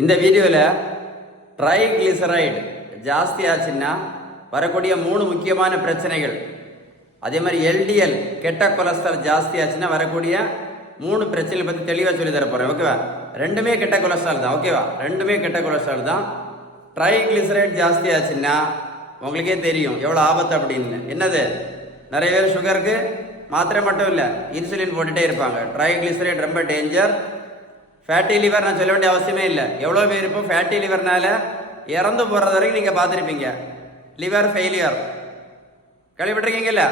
இந்த வீடியோவில் ட்ரைகிளிசரைடு ஜாஸ்தி ஆச்சுன்னா வரக்கூடிய 3 முக்கியமான பிரச்சனைகள், அதே மாதிரி எல்டிஎல் கெட்ட கொலஸ்ட்ரால் ஜாஸ்தி ஆச்சுன்னா வரக்கூடிய 3 பிரச்சனைகள் பற்றி தெளிவாக சொல்லி தர போகிறேன். ஓகேவா? ரெண்டுமே கெட்ட கொலஸ்ட்ரால் தான். ஓகேவா? ரெண்டுமே கெட்ட கொலஸ்ட்ரால் தான். ட்ரைகிளிசரைடு ஜாஸ்தி ஆச்சுன்னா உங்களுக்கே தெரியும் எவ்வளோ ஆபத்து அப்படின்னு. என்னது, நிறைய பேர் சுகருக்கு மாத்திரை மட்டும் இல்லை, இன்சுலின் போட்டுகிட்டே இருப்பாங்க. ட்ரைகிளிசரைடு ரொம்ப டேஞ்சர். ஃபேட்டி லிவர் நான் சொல்ல வேண்டிய அவசியமே இல்லை. எவ்வளோ பேர் இப்போ ஃபேட்டி லிவர்னால இறந்து போகிறது வரைக்கும் நீங்கள் பார்த்துருப்பீங்க. லிவர் ஃபெயிலியர் கேள்விப்பட்டிருக்கீங்கல்ல?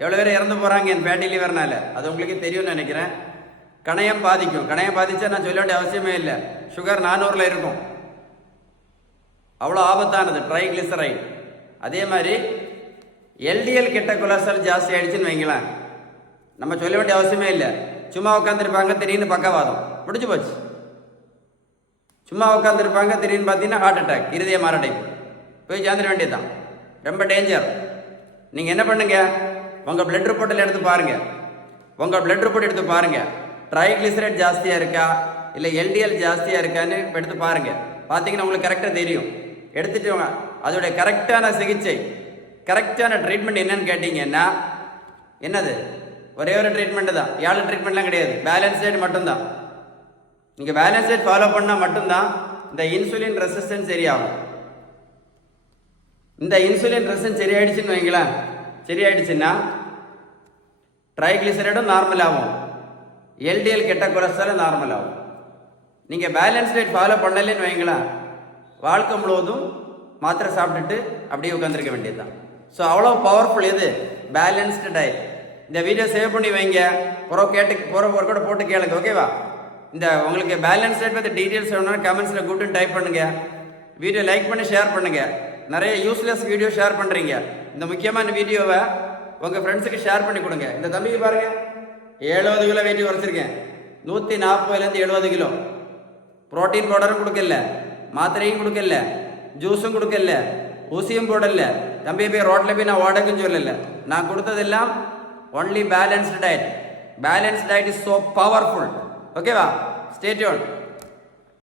எவ்வளோ பேர் இறந்து போகிறாங்க என் ஃபேட்டி லிவர்னால. அது உங்களுக்கு தெரியும்னு நினைக்கிறேன். கணையம் பாதிக்கும். கணையம் பாதிச்சா நான் சொல்ல வேண்டிய அவசியமே இல்லை. சுகர் 400 இருக்கும். அவ்வளோ ஆபத்தானது ட்ரைகிளிசரைடு. அதே மாதிரி எல்டிஎல் கெட்ட கொலஸ்ட்ரால் ஜாஸ்தி ஆகிடுச்சுன்னு வைங்களேன், நம்ம சொல்ல வேண்டிய அவசியமே இல்லை. சும்மா உட்காந்துருப்பாங்க, திடீர்னு பக்கவாதம் முடிஞ்சு போச்சு. சும்மா உட்காந்துருப்பாங்க, திடீர்னு பார்த்தீங்கன்னா ஹார்ட் அட்டாக், இருதய மாரடைப்பு போய் சேர்ந்துட வேண்டியதுதான். ரொம்ப டேஞ்சர். நீங்கள் என்ன பண்ணுங்க, உங்கள் பிளட் ரிப்போர்ட்டில் எடுத்து பாருங்கள். உங்கள் பிளட் ரிப்போர்ட் எடுத்து பாருங்கள், ட்ரைகிளிசரைடு ஜாஸ்தியாக இருக்கா இல்லை எல்டிஎல் ஜாஸ்தியாக இருக்கான்னு எடுத்து பாருங்கள். பார்த்தீங்கன்னா உங்களுக்கு கரெக்டாக தெரியும். எடுத்துட்டு அதோடைய கரெக்டான சிகிச்சை, கரெக்டான ட்ரீட்மெண்ட் என்னன்னு கேட்டிங்கன்னா என்னது, ஒரே ஒரு ட்ரீட்மெண்ட்டு தான். 7 ட்ரீட்மெண்ட்லாம் கிடையாது. பேலன்ஸ் டயட் மட்டும்தான். நீங்கள் பேலன்ஸ் டயட் ஃபாலோ பண்ணால் மட்டும்தான் இந்த இன்சுலின் ரெசிஸ்டன்ஸ் சரியாகும். இந்த இன்சுலின் ரெசிஸ்டன்ஸ் சரியாயிடுச்சுன்னு வைங்களேன், சரியாயிடுச்சுன்னா ட்ரைகிளிசரைடும் நார்மல் ஆகும், எல்டிஎல் கெட்ட கொலஸ்ட்ராலும் நார்மல் ஆகும். நீங்கள் பேலன்ஸ் டயட் ஃபாலோ பண்ணலன்னு வைங்களேன், வாழ்க்கை முழுவதும் மாத்திரை சாப்பிட்டுட்டு அப்படியே உட்காந்துருக்க வேண்டியது தான். ஸோ அவ்வளோ பவர்ஃபுல் எது, பேலன்ஸ்டு டயட். இந்த வீடியோ சேவ் பண்ணி வைங்க, போகிற கூட போட்டு கேளுங்க. ஓகேவா? இந்த உங்களுக்கு பேலன்ஸ் டயட் பற்றி டீட்டெயில்ஸ் வேணும்னா கமெண்ட்ஸில் கூப்பிட்டு டைப் பண்ணுங்கள். வீடியோ லைக் பண்ணி ஷேர் பண்ணுங்கள். நிறைய யூஸ்லெஸ் வீடியோ ஷேர் பண்ணுறீங்க. இந்த முக்கியமான வீடியோவை உங்கள் ஃப்ரெண்ட்ஸுக்கு ஷேர் பண்ணி கொடுங்க. இந்த தம்பிக்கு பாருங்கள், 70 கிலோ வெயிட் குறைச்சிருக்கேன். 140லேருந்து 70 கிலோ. ப்ரோட்டீன் பவுடரும் கொடுக்கல, மாத்திரையும் கொடுக்கல, ஜூஸும் கொடுக்கல, ஊசியும் போடல. தம்பி போய் ரோட்டில் போய் நான் ஓடக்குன்னு சொல்லலை. நான் கொடுத்ததெல்லாம் only balanced diet. Balanced diet is so powerful. ஓகேவா? Stay tuned.